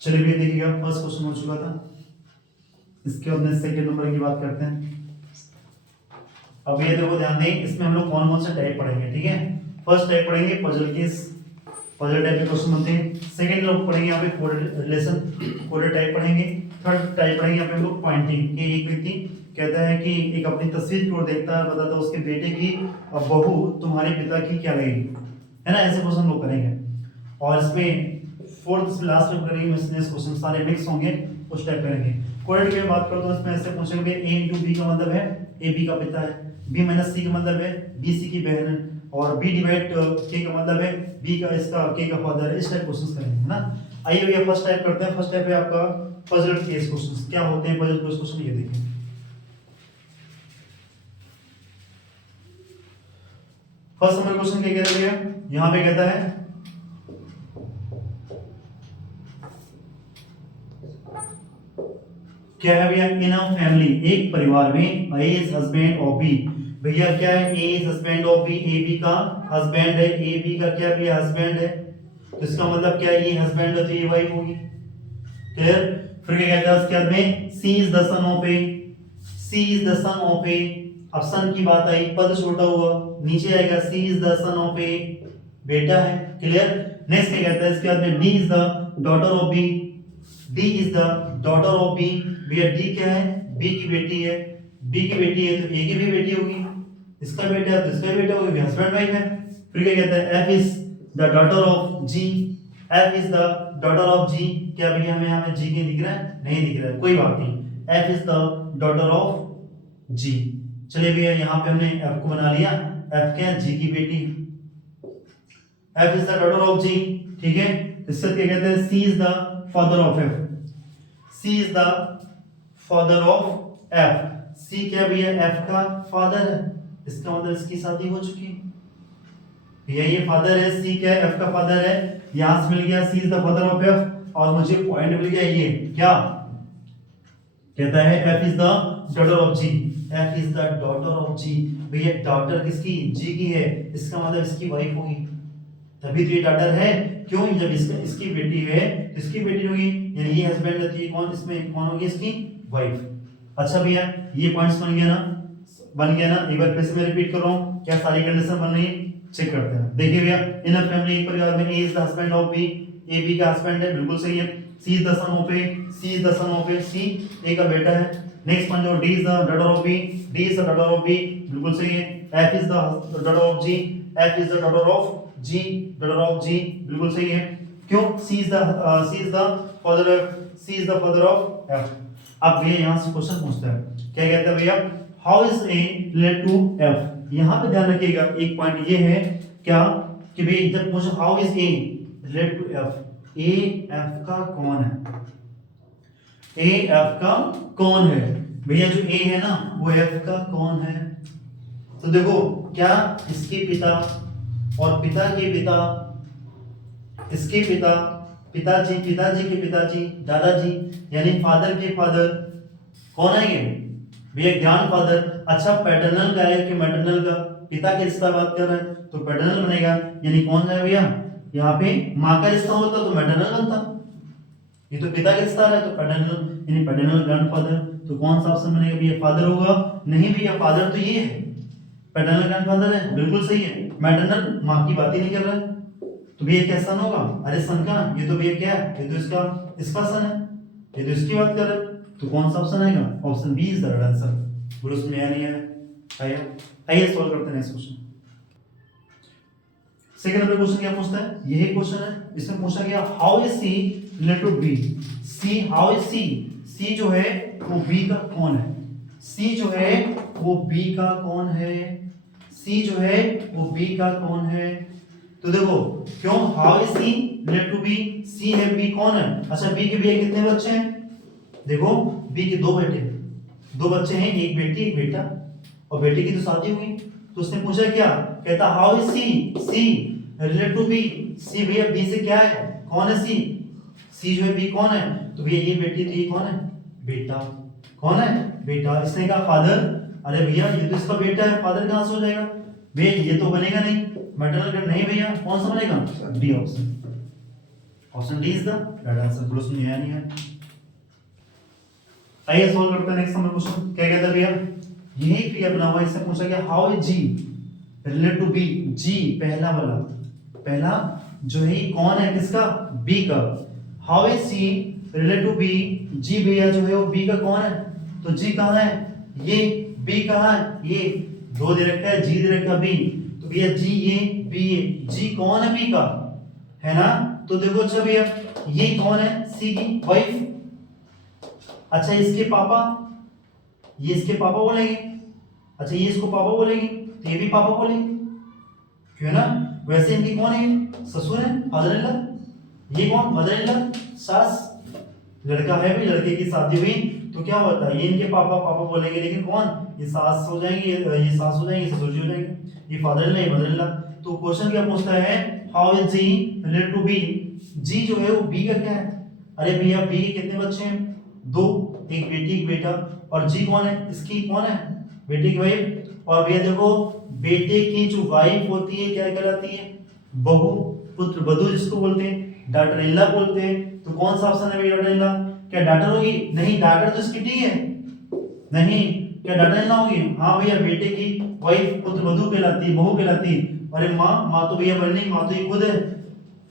चलिए भैया देखिएगा, फर्स्ट क्वेश्चन हो चुका था। इसके बाद में सेकंड नंबर की बात करते हैं। अब ये देखो ध्यान दें, इसमें हम लोग कौन कौन सा टाइप पढ़ेंगे, ठीक है। फर्स्ट टाइप पढ़ेंगे पजल केस, पजल टाइप के क्वेश्चन बनते हैं। सेकंड लोग पढ़ेंगे यहाँ पे कोडेड रिलेशन, कोडेड टाइप पढ़ेंगे। थर्ड टाइप पढ़ेंगे यहाँ पे हम लोग पॉइंटिंग, कि एक व्यक्ति कहता है कि एक अपनी तस्वीर की ओर देखता है, बताता है उसके बेटे की बहू तुम्हारे पिता की क्या लगेगी, है ना, ऐसे क्वेश्चन लोग करेंगे। और इसमें फोर्थ लास्ट में करेंगे मिसलेनियस क्वेश्चन, सारे मिक्स होंगे, उस टाइप करेंगे। कोडेड की बात करो तो इसमें ऐसे पूछेंगे a इंटू बी का मतलब है a b का पिता है, b माइनस c का मतलब है b c की बहन है, और b डिवाइड k का मतलब है b का इसका k का फादर है। इस टाइप क्वेश्चंस करेंगे, है ना। आइए भैया फर्स्ट टाइप करते हैं। फर्स्ट टाइप है आपका पजल केस क्वेश्चंस। क्या होते हैं पजल केस क्वेश्चन, ये देखिए। फर्स्ट नंबर क्वेश्चन क्या कह रहा है, यहां पे कहता है क्या है भैया, इन अ फैमिली, एक परिवार में A is husband of B. भैया क्या है, A is husband of B, A B का हस्बैंड है, ए बी का क्या भैया हस्बैंड है, तो इसका मतलब क्या है, ये हस्बैंड है तो ये वाइफ होगी, क्लियर। फिर क्या कहता है उसके बाद में C is the son of A, C is the son of A. अब सन की बात आई, पद छोटा हुआ, नीचे आएगा सी इज द सन ऑफ ए, बेटा है, क्लियर। नेक्स्ट क्या कहता है इसके बाद में D is the daughter of B, D is the daughter of B. भैया डी क्या है, बी की बेटी है, बी की बेटी है तो ए की भी बेटी होगी, इसका बेटा है तो इसका भी बेटा होगा, हस्बैंड वाइफ है। फिर क्या कहता है F is the daughter of G, F is the daughter of G. क्या भैया हमें यहाँ पे जी के दिख रहा है, नहीं दिख रहा है, कोई बात नहीं, F is the daughter of G. चलिए भैया यहाँ पे हमने एफ को बना लिया, एफ क्या है, जी की बेटी, F is the daughter of G, ठीक है। इससे क्या कहते हैं C is the father of F, C is the father of F. C क्या भैया एफ का फादर है, इसका मतलब इसकी शादी हो चुकी है भैया, ये फादर है, सी क्या है एफ का फादर है। यहां से मिल गया C is the father of F, और मुझे पॉइंट मिल गया ये क्या कहता है, F is the daughter of G, F is the daughter of G. भैया डॉटर किसकी, जी की है, इसका मतलब इसकी वाइफ होगी, तभी तो ये डॉटर है। क्यों, जब इसकी बेटी है तो इसकी बेटी होगी, यानी ये हस्बैंड है तो ये कौन, इसमें कौन होगी, इसकी वाइफ। अच्छा भैया ये पॉइंट्स बन गया ना, बन गया ना। एक बार फिर से मैं रिपीट कर रहा हूँ, क्या सारी कंडीशन बन रही है, चेक करते हैं। देखिए भैया इन अ फैमिली, एक परिवार में A is the husband of B, A B का हस्बैंड है, बिल्कुल सही है। C is the son of A, C is the son of A, C A का बेटा है। नेक्स्ट पॉइंट जो D is the daughter of B, D is the daughter of B, बिल्कुल सही है। F is the daughter of G, F is the daughter of G, daughter of G, बिल्कुल सही है। क्यों, C is the father of, C is the father of F. अब भैया यहां से क्वेश्चन पूछता है, क्या कहता है भैया, how is A related to F. यहां पे ध्यान रखिएगा एक पॉइंट ये है क्या, कि भाई जब पूछो how is A related to F, A F का कौन है, ए एफ का कौन है। भैया जो ए है ना वो एफ का कौन है, तो देखो क्या इसके पिता और पिता के पिता, इसके पिता, पिताजी, पिताजी के पिताजी, दादाजी, यानी फादर के फादर, कौन है ये भैया, ग्रैंडफादर। अच्छा पैटर्नल का है कि मैटरनल का, पिता के रिश्ता बात कर रहे हैं तो पैटर्नल बनेगा, यानी कौन है भैया, यहाँ पे माँ का रिश्ता होता तो मैटरनल बनता, ये तो पिता का रिश्ता है तो पैटर्नल, यानी पैटर्नल ग्रैंडफादर। तो कौन सा ऑप्शन बनेगा भैया, फादर होगा, नहीं भैया फादर तो ये है, पैटर्नल ग्रैंडफादर है, बिल्कुल सही है। मैटरनल माँ की बात ही नहीं कर रहा है, तो भैया क्या सन होगा, अरे सन का, ये तो भैया क्या है, ये तो इसका सन है, ये तो इसकी बात कर रहे हैं, तो कौन सा ऑप्शन आएगा, option B is the right answer. बोलो उसमें आया नहीं आया, आइए सॉल्व करते हैं next question. Second number question क्या पूछता है, यही क्वेश्चन है, इसमें पूछा गया how is C related to B. C, how is C, C जो है वो बी का कौन है, सी जो है वो बी का कौन है, सी जो है वो बी का कौन है। तो देखो क्यों, how is C related to B, C है, बी कौन है। अच्छा बी के भैया कितने बच्चे हैं, देखो बी के दो बेटे, दो बच्चे हैं, एक बेटी एक बेटा, और बेटी की तो शादी हुई। तो उसने पूछा क्या, कहता how is C, C related to B, C भैया बी से क्या है, कौन है सी, सी जो है बी कौन है, तो भैया ये बेटी तो ये कौन है, बेटा, कौन है, बेटा। इसने कहा फादर, अरे भैया ये तो इसका बेटा है, फादर कहां से हो जाएगा भैया, ये तो बनेगा नहीं, मैटरनल नहीं भैया, कौन सा बनेगा, D option, option D is the right answer. बोलो उसमें आया नहीं है। आइए सॉल्व करते हैं नेक्स्ट नंबर क्वेश्चन। क्या कहता है भैया, यही क्रिया बना हुआ है, इससे पूछा गया how is G related to B. G पहला वाला, पहला जो है कौन है किसका, बी का। How is C related to B, G भैया जो है वो बी का कौन है, तो जी कहाँ है, ये बी कहाँ है, ये दो दे रखा है, जी दे रखा है बी, तो भैया जी ये बी ये, जी कौन है बी का, है ना। तो देखो अच्छा भैया ये कौन है, सी की वाइफ। अच्छा इसके पापा, ये इसके पापा बोलेंगे। अच्छा ये इसको पापा बोलेंगे तो ये भी पापा बोलेंगे, क्यों ना। वैसे इनकी कौन है, ससुर है, फादर इन लॉ। ये कौन, मदर इन लॉ, सास। लड़का है भी, लड़के की शादी हुई तो क्या होता है, ये इनके पापा पापा बोलेंगे, लेकिन कौन, ये सास हो जाएंगे, ये सास हो जाएंगे, ससुर जी हो जाएंगे, ये फादर इन लॉ, ये मदर इन लॉ। तो क्वेश्चन क्या पूछता है, how is G related to B. G जो है वो बी का क्या है, अरे भैया बी के कितने बच्चे हैं, दो, एक बेटी एक बेटा, और जी कौन है, इसकी कौन है, बेटे की वाइफ। और भैया देखो बेटे की जो वाइफ होती है क्या कहलाती है, बहू, पुत्र वधू जिसको बोलते हैं, डॉटर इन लॉ बोलते हैं। तो कौन सा ऑप्शन है भैया, डॉटर इन लॉ। क्या डॉटर होगी, नहीं डॉटर तो इसकी टी है, नहीं। क्या डॉटर इन लॉ होगी, हाँ भैया बेटे की वाइफ पुत्र वधू कहलाती है, बहू कहलाती है। अरे माँ, माँ तो भैया बनी नहीं, माँ तो ये खुद है।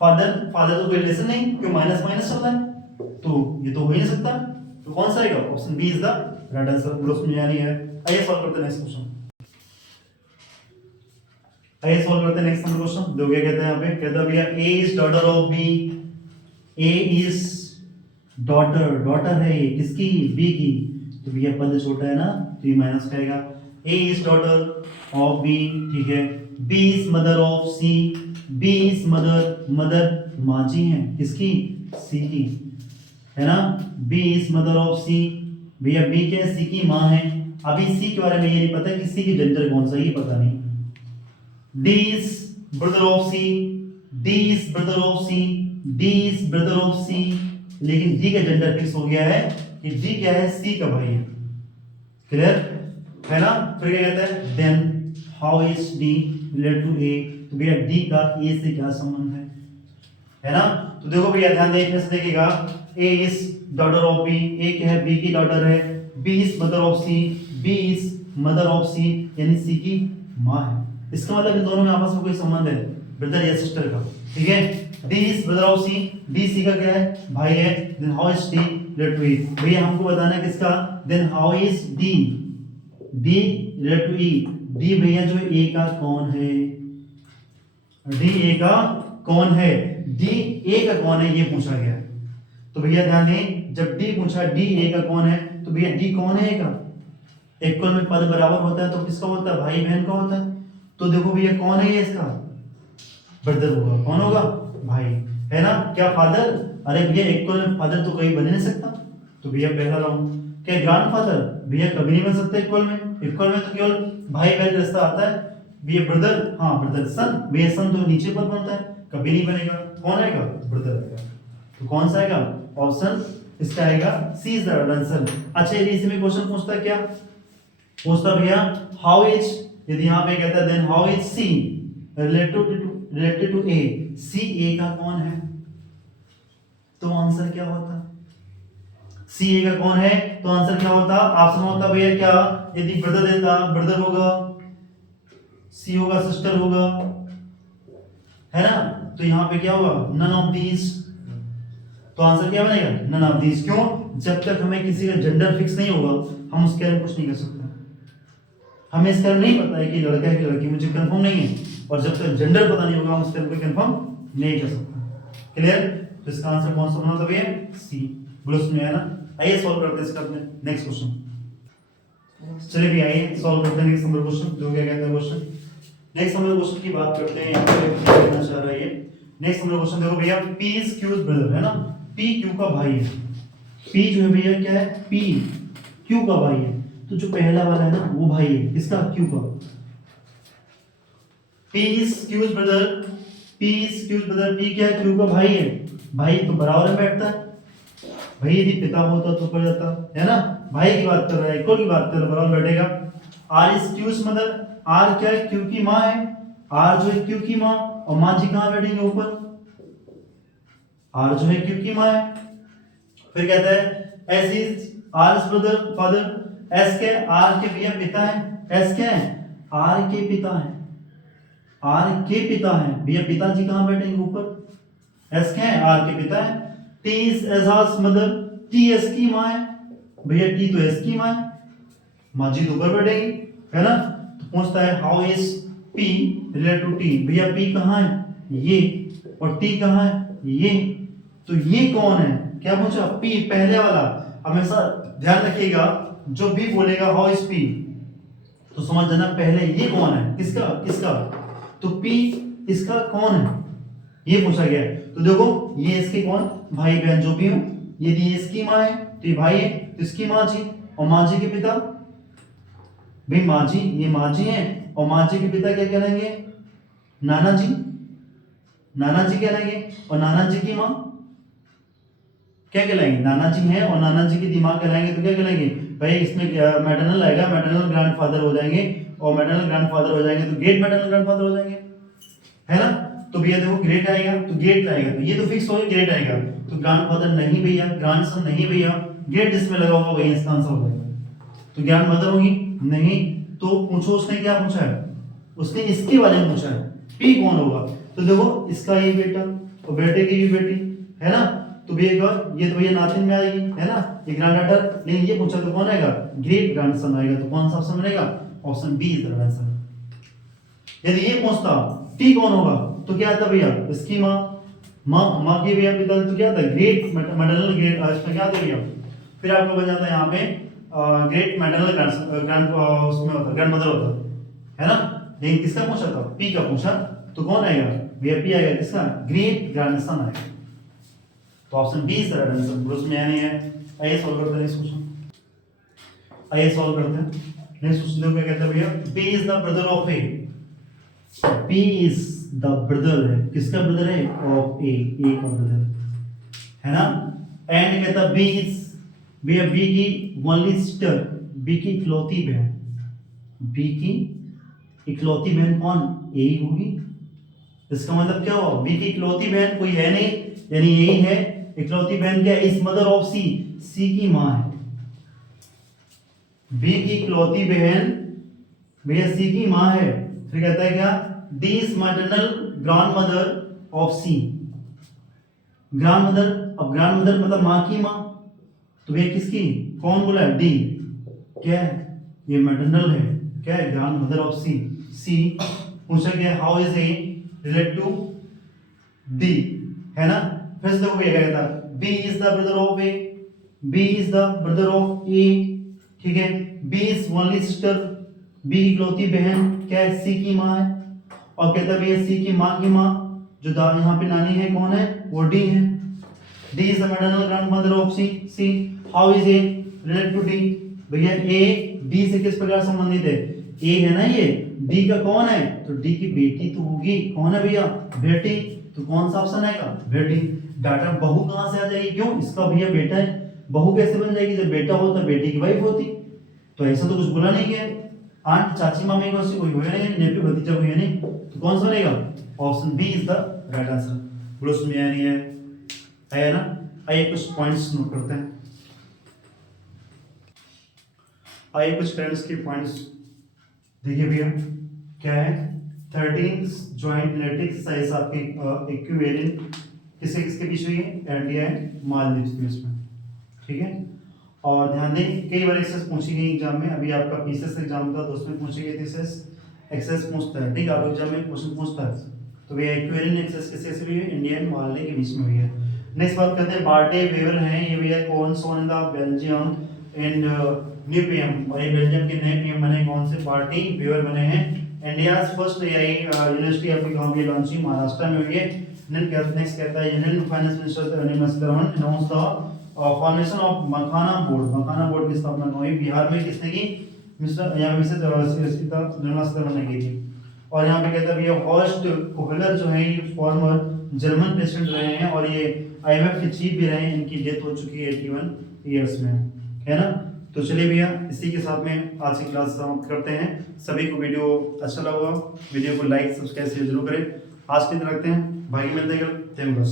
फादर, फादर तो कोई रिलेशन नहीं, क्यों माइनस माइनस चल रहा है, तो ये तो हो ही नहीं सकता। तो कौन सा आएगा, option B is the right answer. बोलो उसमें यानी है। आइए सॉल्व करते हैं नेक्स्ट क्वेश्चन। आइए सॉल्व करते हैं नेक्स्ट क्वेश्चन। देखो क्या कहते हैं यहाँ पे, कहता है भैया A is daughter of B. A is daughter, daughter है ये किसकी, बी की। तो भैया पद छोटा है ना, तो ये माइनस का आएगा। A is daughter of B, ठीक है। B is mother of C. B is mother, mother माँ जी है किसकी, सी की, है ना। B is mother of C, भैया बी क्या है, सी की माँ है। अभी सी के बारे में ये नहीं पता कि सी की जेंडर कौन सा, ये पता नहीं। D is brother of C. D is brother of C. D is brother of C, लेकिन डी का जेंडर फिक्स हो गया है कि डी क्या है, सी का भाई है। क्लियर है ना। फिर क्या कहता है, then how is D related to A. तो भैया डी का ए से क्या संबंध है ना। तो देखो भैया ध्यान देखने से देखिएगा, A is daughter of B, A क्या है, बी की डॉटर है। B is mother of C, B is mother of C, यानी सी की माँ है। इसका मतलब इन दोनों में आपस में कोई संबंध है, ब्रदर या सिस्टर का, ठीक है। D is brother of C, D C का क्या है, भाई है। Then how is D related to E, भैया हमको बताना है किसका, then how is D, D related to E. D भैया जो ए का कौन है, डी ए का कौन है, डी ए का कौन है, ये पूछा गया। तो भैया ध्यान दें, जब डी पूछा डी ए का कौन है, तो भैया डी कौन है, ए का। इक्वल में पद बराबर होता है तो किसका होता है, भाई बहन का होता है। तो देखो भैया कौन है ये, इसका ब्रदर होगा, कौन होगा, भाई, है ना। क्या फादर, अरे भैया इक्वल में फादर तो कभी बन नहीं सकता, तो भैया पहला राउंड। क्या ग्रैंडफादर, भैया कभी नहीं बन सकता इक्वल में, इक्वल में तो केवल भाई बहन रिश्ता आता है। भैया ब्रदर, हाँ ब्रदर। सन, भैया सन तो नीचे पद बनता है, कभी नहीं बनेगा। कौन आएगा, ब्रदर आएगा। तो कौन सा आएगा, ऑप्शन इसका आएगा सी इज द राइट आंसर। अच्छा यदि इसमें क्वेश्चन पूछता है, क्या पूछता भैया, हाउ इज, यदि यहाँ पे कहता है then how is C related to A, C A का कौन है, तो आंसर क्या होता, सी ए का कौन है, तो आंसर क्या होता, ऑप्शन होता भैया क्या, यदि ब्रदर देता, ब्रदर होगा, सी होगा, सिस्टर होगा, है ना। तो यहाँ पे क्या होगा, नन ऑफ दीज। तो आंसर क्या बनेगा, नन ऑफ दीज। क्यों, जब तक हमें किसी का जेंडर फिक्स नहीं होगा हम उसके बारे में कुछ नहीं कर सकते। हमें इसका नहीं पता है कि लड़का है कि लड़की, मुझे कंफर्म नहीं है, और जब तक जेंडर पता नहीं होगा हम उसके बारे में कंफर्म नहीं कर सकते। क्लियर। तो इसका आंसर कौन सा बना था भैया, सी। बोलो उसमें है ना। आइए सॉल्व करते हैं इसका नेक्स्ट क्वेश्चन। चलिए भी आइए सॉल्व करते हैं नेक्स्ट नंबर क्वेश्चन। जो क्या कहता है क्वेश्चन, नेक्स्ट नंबर क्वेश्चन की बात करते हैं। यहाँ पे कहना चाह रहा है नेक्स्ट नंबर क्वेश्चन, देखो भैया P इज Q's ब्रदर, है ना। P Q का भाई है। P जो है भैया क्या है, P Q का भाई है। तो जो पहला वाला है ना वो भाई है किसका, Q का। P is Q's brother, P is Q's brother, P क्या है, Q का भाई है। भाई तो बराबर में बैठता है, भाई यदि पिता होता तो पड़ जाता, है ना। भाई की बात कर रहा है, इक्वल की बात कर रहा है, बराबर बैठेगा। R is Q's mother, R क्या है, Q की माँ है। R जो है Q की माँ, और माँ जी कहाँ बैठेंगे, ऊपर। आर जो है क्यू की माँ है। फिर कहता है S is R brother father, S क्या है, आर के भैया पिता है, एस क्या है, आर के पिता है, आर के पिता है भैया, पिताजी कहाँ बैठेंगे ऊपर, एस क्या है, आर के पिता है। T is S's mother, T S की माँ है भैया, टी तो एस की माँ है, माजी ऊपर बैठेगी है ना। तो पूछता है how is P related to T, भैया पी कहाँ है ये, और टी कहाँ है ये, तो ये कौन है, क्या पूछा, पी पहले वाला। हमेशा ध्यान रखिएगा जो भी बोलेगा हाउ इज पी तो समझ जाना पहले ये कौन है, किसका किसका, तो पी इसका कौन है ये पूछा गया है। तो देखो ये इसके कौन भाई बहन जो भी हो, यदि ये इसकी माँ है तो ये भाई है, तो इसकी माँ जी, और माँ जी के पिता भाई माँ जी, ये माँ जी है, और माँ जी के पिता क्या कहलाएंगे, नाना जी, नाना जी कहलाएंगे, और नाना जी की माँ क्या कहलाएंगे, नाना जी हैं, और नाना जी की दिमाग कहलाएंगे तो क्या कहलाएंगे भाई, इसमें मैटरनल आएगा, मैटरनल ग्रैंडफादर हो जाएंगे, और मैटरनल ग्रैंडफादर हो जाएंगे तो ग्रेट मैटरनल ग्रैंडफादर हो जाएंगे, है ना। तो भैया देखो ग्रेट आएगा तो ग्रेट आएगा, तो ये तो फिक्स हो गया ग्रेट आएगा, तो ग्रैंडफादर नहीं भैया, ग्रैंडसन नहीं भैया, ग्रेट जिसमें लगा होगा वही इसका आंसर हो जाएगा। तो ग्रैंड मदर होगी नहीं, तो पूछो उसने क्या पूछा है, उसने इसके बारे में पूछा है पी कौन होगा, तो देखो इसका ये बेटा और बेटे की भी बेटी है ना, तो भैया ये तो भैया नातिन में आएगी है ना, ये ग्रैंड डॉटर, लेकिन ये पूछा तो कौन आएगा, ग्रेट ग्रैंडसन आएगा, तो कौन सा ऑप्शन बनेगा, option B is the answer. यदि ये पूछता टी कौन होगा तो क्या आता भैया, इसकी माँ, माँ की भैया पिता, तो क्या आता ग्रेट मैटरनल ग्रेट, इसमें क्या आता भैया, फिर आपको बन जाता है यहाँ पे ग्रेट मैटरनल ग्रैंड उसमें होता ग्रैंड मदर होता है ना। लेकिन किसका पूछा था, पी का पूछा, तो कौन आएगा भैया, पी आएगा, किसका, ग्रेट ग्रैंडसन आएगा। तो option B is the right answer. Group में नहीं है, आइए सॉल्व करते हैं इस क्वेश्चन, आइए सॉल्व करते हैं नेक्स्ट क्वेश्चन। देखो क्या कहता है भैया, B is the brother of A, B is the brother है, किसका ब्रदर है, ऑफ ए, ए का ब्रदर है ना। एंड कहता बी इज, भैया बी की ओनली सिस्टर, बी की इकलौती बहन, बी की इकलौती बहन कौन, ए ही होगी। इसका मतलब क्या हुआ, बी की इकलौती बहन कोई है नहीं, यानी यही है इकलौती बहन, क्या इज मदर ऑफ सी, सी की माँ है, बी की इकलौती बहन भैया सी की माँ है। फिर कहता है क्या, D is maternal grand mother of C, grand mother, अब ग्रैंड मदर मतलब माँ की माँ, तो भैया किसकी, कौन बोला है, डी, क्या है ये मैटरनल है, क्या है grand mother of C, C पूछा गया how is A relate to D, है ना। फिर से देखो भैया क्या कहता है, B is the brother of A, B is the brother of A, ठीक है, B is only sister, B की इकलौती बहन क्या है, सी की माँ है, और कहता है भैया सी की माँ की माँ जो यहाँ पे नानी है कौन है, वो डी है, D is the maternal grandmother of C, C how is A related to D, भैया ए डी से किस प्रकार संबंधित है, ए है ना ये, डी का कौन है, तो डी की बेटी तो होगी, कौन है भैया, बेटी, तो कौन सा ऑप्शन आएगा, बेटी। डाटा बहू कहां से आ जाएगी, क्यों, इसका भैया बेटा है, बहू कैसे बन जाएगी, जब बेटा होता बेटी की वाइफ होती, तो ऐसा तो कुछ बोला नहीं गया, आंट चाची मामी को कोई हुआ नहीं, नेपी भतीजा कोई है नहीं, तो कौन सा बनेगा, option B is the right answer. बोलो उसमें नहीं है, है ना। आइए कुछ पॉइंट्स नोट करते हैं, आइए कुछ फ्रेंड्स के पॉइंट्स देखिए भैया क्या है, 13 ज्वाइंट जेनेटिक एक्सरसाइज आपकी इक्विवेलेंट किसके किसके बीच हुई है, इंडिया एंड मालदीव्स के बीच में, ठीक है। और ध्यान दें कई बार एक्सरसाइज पूछी गई एग्जाम में, अभी आपका पीसीएस एग्जाम था तो उसमें पूछी गई थी एक्सरसाइज पूछता है, ठीक है, आप एग्जाम में क्वेश्चन पूछता है, तो भैया इक्विवेलेंट एक्सरसाइज किससे हुई है, इंडिया एंड मालदीव के बीच में हुई है। नेक्स्ट बात करते हैं बार्टे वेवर हैं, ये भैया कौन son in the Belgium and new PM, और ये बेल्जियम के नए पीएम बने कौन से, बार्टी वेवर बने हैं। India's first AI university of economy launching Maharashtra में हुई है। नेक्स्ट कहता है union finance minister Nirmala Sitharaman announce the formation of makhana board, makhana board की स्थापना हुई बिहार में, किसने की, मिस्टर यहाँ पे निर्मला सीतारमण ने की थी। और यहाँ पे कहता है भैया हॉर्स्ट कोहलर जो है ये फॉर्मर जर्मन प्रेसिडेंट रहे हैं, और ये आईएमएफ के चीफ भी रहे हैं, इनकी डेथ हो चुकी है 81 ईयर्स में, है ना। तो चलिए भैया इसी के साथ में आज की क्लास समाप्त करते हैं। सभी को वीडियो अच्छा लगा, वीडियो को लाइक सब्सक्राइब शेयर जरूर करें। आज के दिन रखते हैं, भाई मिलते हैं, थैंक यू।